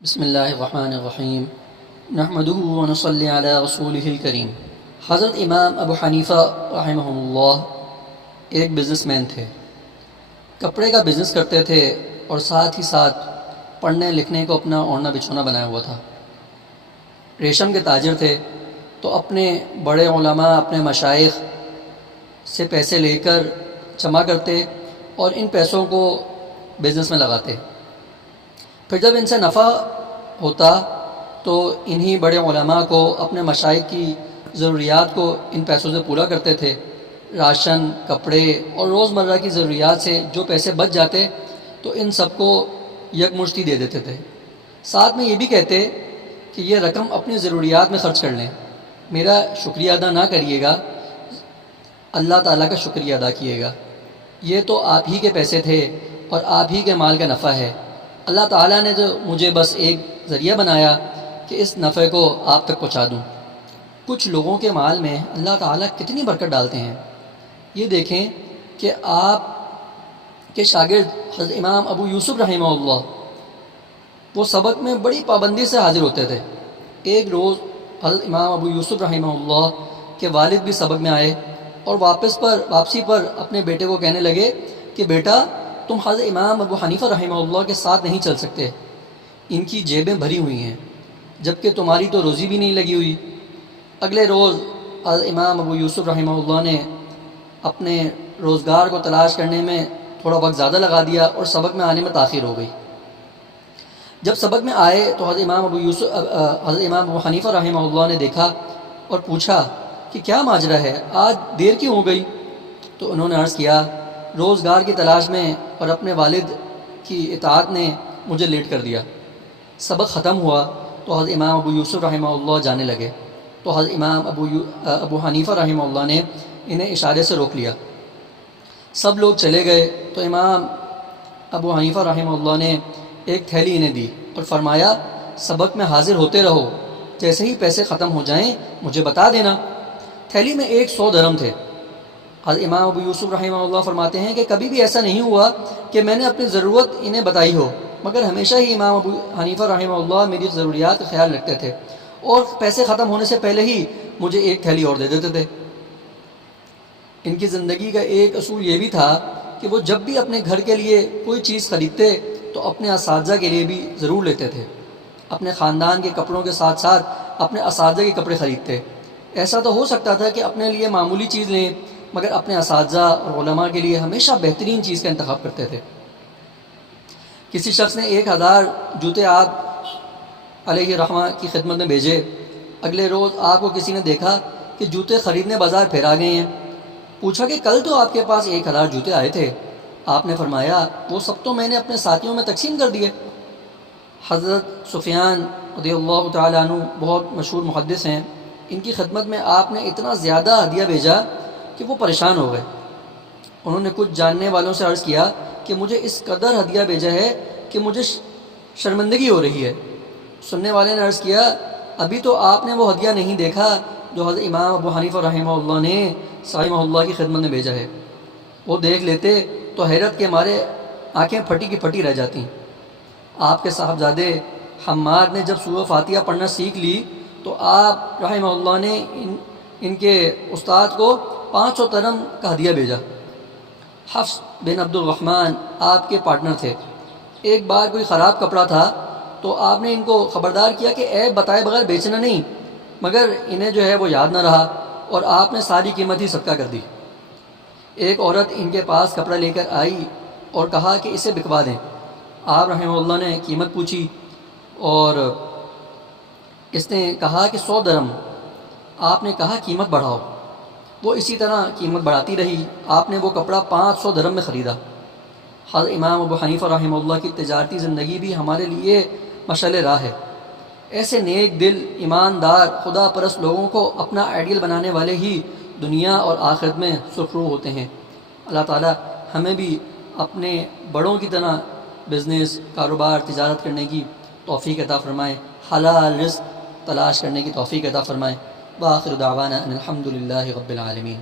بسم اللہ الرحمن الرحیم نحمده ونصلی علی رسولہ الکریم۔ حضرت امام ابو حنیفہ رحمہ اللہ ایک بزنس مین تھے، کپڑے کا بزنس کرتے تھے اور ساتھ ہی ساتھ پڑھنے لکھنے کو اپنا اوڑھنا بچھونا بنایا ہوا تھا۔ ریشم کے تاجر تھے تو اپنے بڑے علماء، اپنے مشائخ سے پیسے لے کر جمع کرتے اور ان پیسوں کو بزنس میں لگاتے۔ پھر جب ان سے نفع ہوتا تو انہی بڑے علماء کو، اپنے مشائخ کی ضروریات کو ان پیسوں سے پورا کرتے تھے۔ راشن، کپڑے اور روزمرہ کی ضروریات سے جو پیسے بچ جاتے تو ان سب کو یکمشتی دے دیتے تھے۔ ساتھ میں یہ بھی کہتے کہ یہ رقم اپنی ضروریات میں خرچ کر لیں، میرا شکریہ ادا نہ کریے گا، اللہ تعالیٰ کا شکریہ ادا کیے گا، یہ تو آپ ہی کے پیسے تھے اور آپ ہی کے مال کا نفع ہے، اللہ تعالیٰ نے تو مجھے بس ایک ذریعہ بنایا کہ اس نفع کو آپ تک پہنچا دوں۔ کچھ لوگوں کے مال میں اللہ تعالیٰ کتنی برکت ڈالتے ہیں۔ یہ دیکھیں کہ آپ کے شاگرد حضرت امام ابو یوسف رحمہ اللہ، وہ سبق میں بڑی پابندی سے حاضر ہوتے تھے۔ ایک روز حضرت امام ابو یوسف رحمہ اللہ کے والد بھی سبق میں آئے اور واپسی پر اپنے بیٹے کو کہنے لگے کہ بیٹا، تم حضرت امام ابو حنیفہ رحمہ اللہ کے ساتھ نہیں چل سکتے، ان کی جیبیں بھری ہوئی ہیں جبکہ تمہاری تو روزی بھی نہیں لگی ہوئی۔ اگلے روز حضرت امام ابو یوسف رحمہ اللہ نے اپنے روزگار کو تلاش کرنے میں تھوڑا وقت زیادہ لگا دیا اور سبق میں آنے میں تاخیر ہو گئی۔ جب سبق میں آئے تو حضرت امام ابو حنیفہ رحمہ اللہ نے دیکھا اور پوچھا کہ کیا ماجرا ہے، آج دیر کیوں ہو گئی؟ تو انہوں نے عرض کیا، روزگار کی تلاش میں اور اپنے والد کی اطاعت نے مجھے لیٹ کر دیا۔ سبق ختم ہوا تو حضرت امام ابو یوسف رحمہ اللہ جانے لگے تو حضرت امام ابو حنیفہ رحمہ اللہ نے انہیں اشارے سے روک لیا۔ سب لوگ چلے گئے تو امام ابو حنیفہ رحمہ اللہ نے ایک تھیلی انہیں دی اور فرمایا، سبق میں حاضر ہوتے رہو، جیسے ہی پیسے ختم ہو جائیں مجھے بتا دینا۔ تھیلی میں 100 درہم تھے۔ حضرت امام ابو یوسف رحمہ اللہ فرماتے ہیں کہ کبھی بھی ایسا نہیں ہوا کہ میں نے اپنی ضرورت انہیں بتائی ہو، مگر ہمیشہ ہی امام ابو حنیفہ رحمہ اللہ میری ضروریات کا خیال رکھتے تھے اور پیسے ختم ہونے سے پہلے ہی مجھے ایک تھیلی اور دے دیتے تھے۔ ان کی زندگی کا ایک اصول یہ بھی تھا کہ وہ جب بھی اپنے گھر کے لیے کوئی چیز خریدتے تو اپنے اساتذہ کے لیے بھی ضرور لیتے تھے، اپنے خاندان کے کپڑوں کے ساتھ ساتھ اپنے اساتذہ کے کپڑے خریدتے۔ ایسا تو ہو سکتا تھا کہ اپنے لیے معمولی چیز لیں، مگر اپنے اساتذہ اور علماء کے لیے ہمیشہ بہترین چیز کا انتخاب کرتے تھے۔ کسی شخص نے 1000 جوتے آپ علیہ رحمہ کی خدمت میں بھیجے۔ اگلے روز آپ کو کسی نے دیکھا کہ جوتے خریدنے بازار پھیرا گئے ہیں۔ پوچھا کہ کل تو آپ کے پاس 1000 جوتے آئے تھے۔ آپ نے فرمایا، وہ سب تو میں نے اپنے ساتھیوں میں تقسیم کر دیے۔ حضرت سفیان رضی اللہ تعالیٰ عنہ بہت مشہور محدث ہیں، ان کی خدمت میں آپ نے اتنا زیادہ ہدیہ بھیجا کہ وہ پریشان ہو گئے۔ انہوں نے کچھ جاننے والوں سے عرض کیا کہ مجھے اس قدر ہدیہ بھیجا ہے کہ مجھے شرمندگی ہو رہی ہے۔ سننے والے نے عرض کیا، ابھی تو آپ نے وہ ہدیہ نہیں دیکھا جو حضرت امام ابو حنیفہ رحمہ اللہ نے رحمہ اللہ کی خدمت میں بھیجا ہے، وہ دیکھ لیتے تو حیرت کے مارے آنکھیں پھٹی کی پھٹی رہ جاتی۔ آپ کے صاحبزادے حماد نے جب سورہ فاتحہ پڑھنا سیکھ لی تو آپ رحمہ اللہ نے ان کے استاد کو 500 درہم کا ہدیہ بھیجا۔ حفص بن عبد الرحمن آپ کے پارٹنر تھے۔ ایک بار کوئی خراب کپڑا تھا تو آپ نے ان کو خبردار کیا کہ عیب بتائے بغیر بیچنا نہیں، مگر انہیں جو ہے وہ یاد نہ رہا اور آپ نے ساری قیمت ہی صدقہ کر دی۔ ایک عورت ان کے پاس کپڑا لے کر آئی اور کہا کہ اسے بکوا دیں۔ آپ رحمہ اللہ نے قیمت پوچھی اور اس نے کہا کہ 100 درہم۔ آپ نے کہا قیمت بڑھاؤ۔ وہ اسی طرح قیمت بڑھاتی رہی۔ آپ نے وہ کپڑا 500 درہم میں خریدا۔ حضرت امام ابو حنیفہ رحمہ اللہ کی تجارتی زندگی بھی ہمارے لیے مشعل راہ ہے۔ ایسے نیک دل، ایماندار، خدا پرست لوگوں کو اپنا آئیڈیل بنانے والے ہی دنیا اور آخرت میں سرخرو ہوتے ہیں۔ اللہ تعالی ہمیں بھی اپنے بڑوں کی طرح بزنس، کاروبار، تجارت کرنے کی توفیق عطا فرمائے، حلال رزق تلاش کرنے کی توفیق عطا فرمائے۔ وآخر دعوانا ان الحمد للہ رب العالمین۔